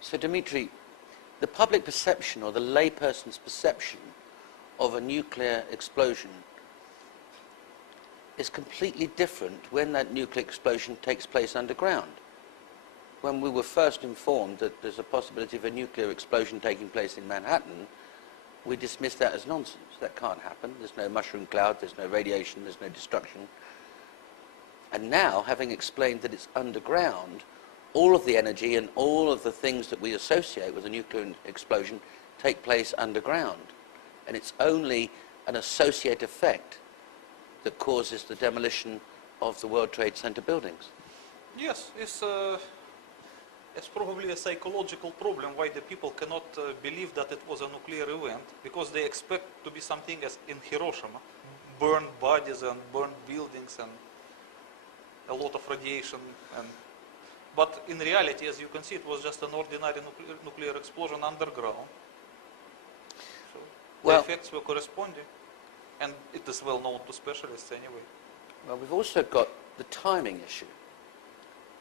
So, Dimitri, the public perception or the layperson's perception of a nuclear explosion is completely different when that nuclear explosion takes place underground. When we were first informed that there's a possibility of a nuclear explosion taking place in Manhattan, we dismissed that as nonsense. That can't happen. There's no mushroom cloud, there's no radiation, there's no destruction. And now, having explained that it's underground, all of the energy and all of the things that we associate with a nuclear explosion take place underground. And it's only an associate effect that causes the demolition of the World Trade Center buildings. Yes, it's probably a psychological problem why the people cannot believe that it was a nuclear event, because they expect to be something as in Hiroshima, burned bodies and burned buildings and a lot of radiation. But in reality, as you can see, it was just an ordinary nuclear explosion underground. So the effects were corresponding, and it is well known to specialists anyway. Well, we've also got the timing issue,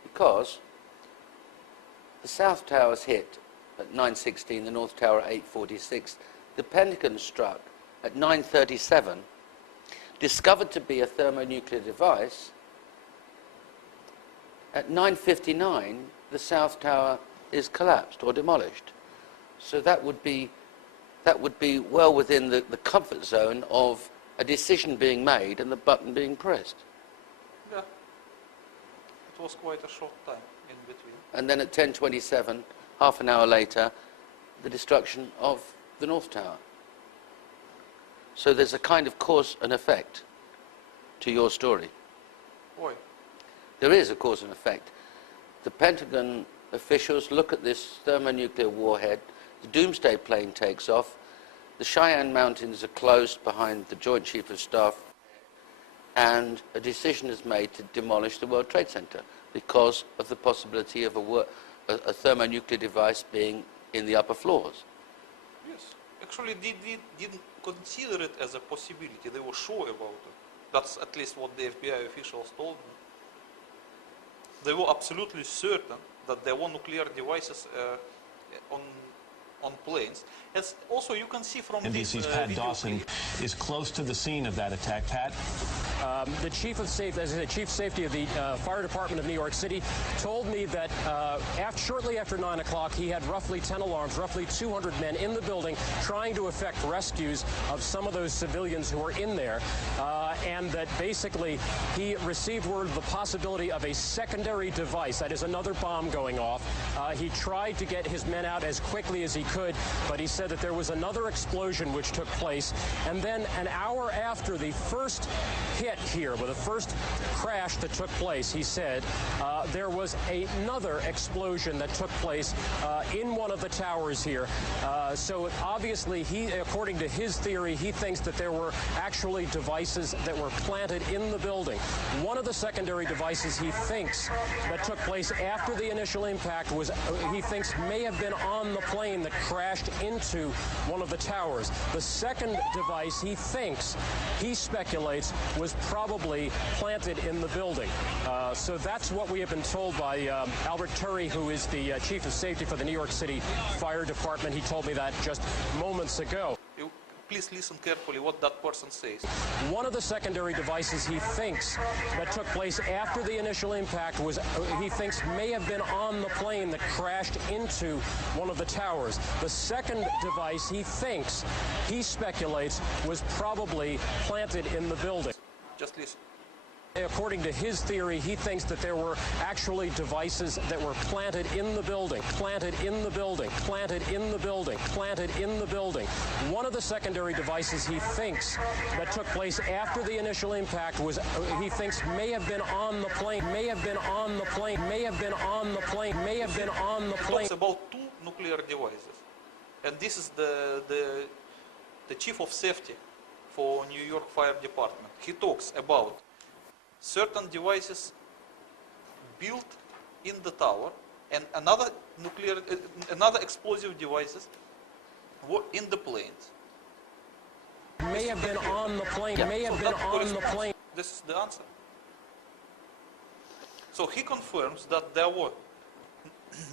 because the South Tower's hit at 9:16, the North Tower at 8:46, the Pentagon struck at 9:37, discovered to be a thermonuclear device. At 9:59, the South Tower is collapsed or demolished. So that would be well within the comfort zone of a decision being made and the button being pressed. Yeah, it was quite a short time in between. And then at 10:27, half an hour later, the destruction of the North Tower. So there's a kind of cause and effect to your story. Why? There is a cause and effect. The Pentagon officials look at this thermonuclear warhead, the Doomsday plane takes off, the Cheyenne Mountains are closed behind the Joint Chief of Staff, and a decision is made to demolish the World Trade Center because of the possibility of a thermonuclear device being in the upper floors. Yes. Actually, they didn't consider it as a possibility. They were sure about it. That's at least what the FBI officials told me. They were absolutely certain that there were nuclear devices on planes. As also, you can see from NBC's this Pat video Dawson is close to the scene of that attack. Pat? The chief of safety, as I said, chief safety of the fire department of New York City, told me that shortly after 9 o'clock, he had roughly 10 alarms, roughly 200 men in the building trying to effect rescues of some of those civilians who were in there, and that basically he received word of the possibility of a secondary device, that is another bomb going off. He tried to get his men out as quickly as he could, but he said that there was another explosion which took place, and then an hour after the first hit here, with the first crash that took place, he said, there was another explosion that took place in one of the towers here. So obviously, according to his theory, he thinks that there were actually devices that were planted in the building. One of the secondary devices he thinks that took place after the initial impact was, he thinks, may have been on the plane that crashed into one of the towers. The second device he thinks, he speculates, was probably planted in the building. So that's what we have been told by Albert Turry, who is the chief of safety for the New York City Fire Department. He told me that just moments ago. Please listen carefully what that person says. One of the secondary devices he thinks that took place after the initial impact was, he thinks, may have been on the plane that crashed into one of the towers. The second device he thinks, he speculates, was probably planted in the building. Just listen. According to his theory, he thinks that there were actually devices that were planted in the building, planted in the building, planted in the building, planted in the building. One of the secondary devices he thinks that took place after the initial impact was, he thinks, may have been on the plane, may have been on the plane, may have been on the plane, may have been on the plane. He talks about two nuclear devices. And this is the chief of safety for New York Fire Department. He talks about certain devices built in the tower and another explosive devices were in the planes. May have been on the plane, may have been on the plane. This is the answer. So he confirms that there were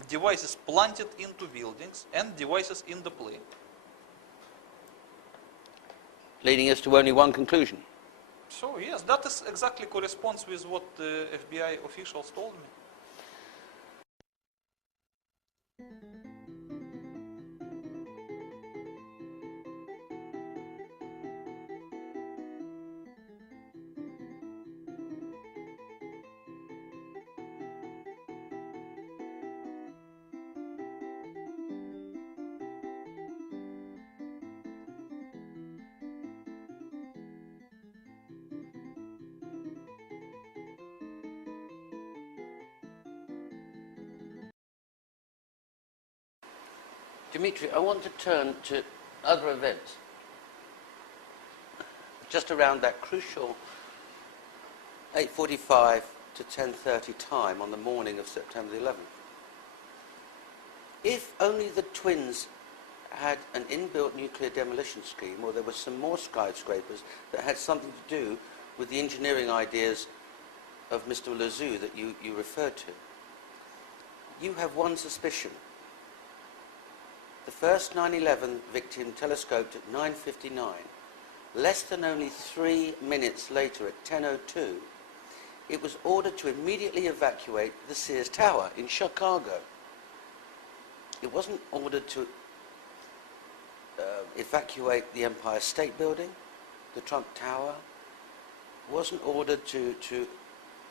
devices planted into buildings and devices in the plane. Leading us to only one conclusion. So yes, that is exactly corresponds with what the FBI officials told me. Dimitri, I want to turn to other events. Just around that crucial 8:45 to 10:30 time on the morning of September the 11th. If only the twins had an inbuilt nuclear demolition scheme, or there were some more skyscrapers that had something to do with the engineering ideas of Mr. Lazou that you referred to, you have one suspicion. The first 9/11 victim telescoped at 9:59. Less than only 3 minutes later, at 10:02, it was ordered to immediately evacuate the Sears Tower in Chicago. It wasn't ordered to evacuate the Empire State Building, the Trump Tower. It wasn't ordered to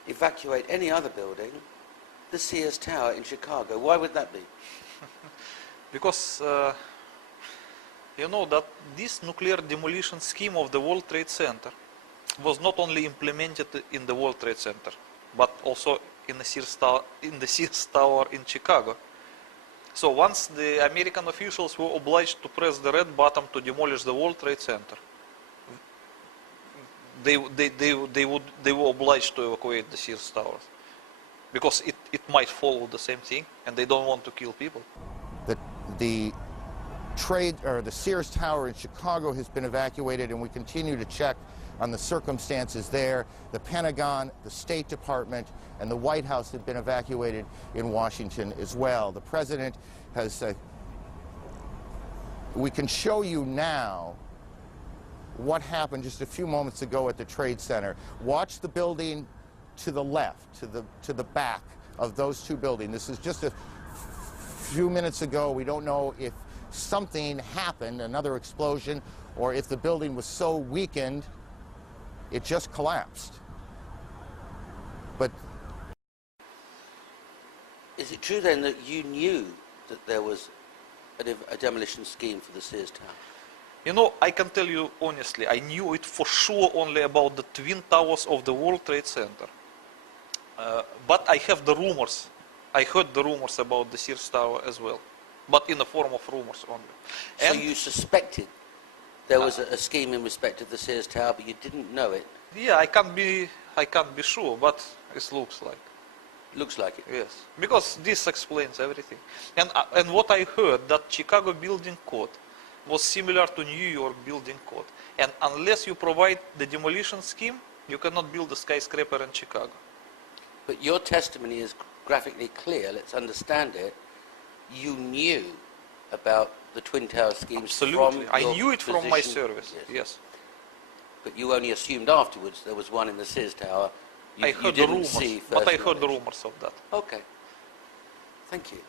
evacuate any other building, the Sears Tower in Chicago. Why would that be? Because you know that this nuclear demolition scheme of the World Trade Center was not only implemented in the World Trade Center, but also in the Sears Tower in Chicago. So once the American officials were obliged to press the red button to demolish the World Trade Center, they were obliged to evacuate the Sears Tower, because it might follow the same thing, and they don't want to kill people. The Sears Tower in Chicago has been evacuated, and we continue to check on the circumstances there. The Pentagon, the State Department, and the White House have been evacuated in Washington as well. The President has we can show you now what happened just a few moments ago at the Trade Center. Watch the building to the left, to the back of those two buildings. This is just a few minutes ago. We don't know if something happened, another explosion, or if the building was so weakened it just collapsed. But is it true then that you knew that there was a demolition scheme for the Sears Tower? You know, I can tell you honestly, I knew it for sure only about the Twin Towers of the World Trade Center. But I have the rumors. I heard the rumors about the Sears Tower as well, but in the form of rumors only. So you suspected there was a scheme in respect of the Sears Tower, but you didn't know it? Yeah, I can't be sure, but it looks like. Looks like it. Yes, because this explains everything. And what I heard, that Chicago building code was similar to New York building code. And unless you provide the demolition scheme, you cannot build a skyscraper in Chicago. But your testimony is graphically clear. Let's understand it. You knew about the Twin Tower schemes. Absolutely. From I your knew it from my position. service. Yes. Yes. But you only assumed afterwards there was one in the Sears Tower. I heard the rumors, but I heard the rumors of that. Okay. Thank you.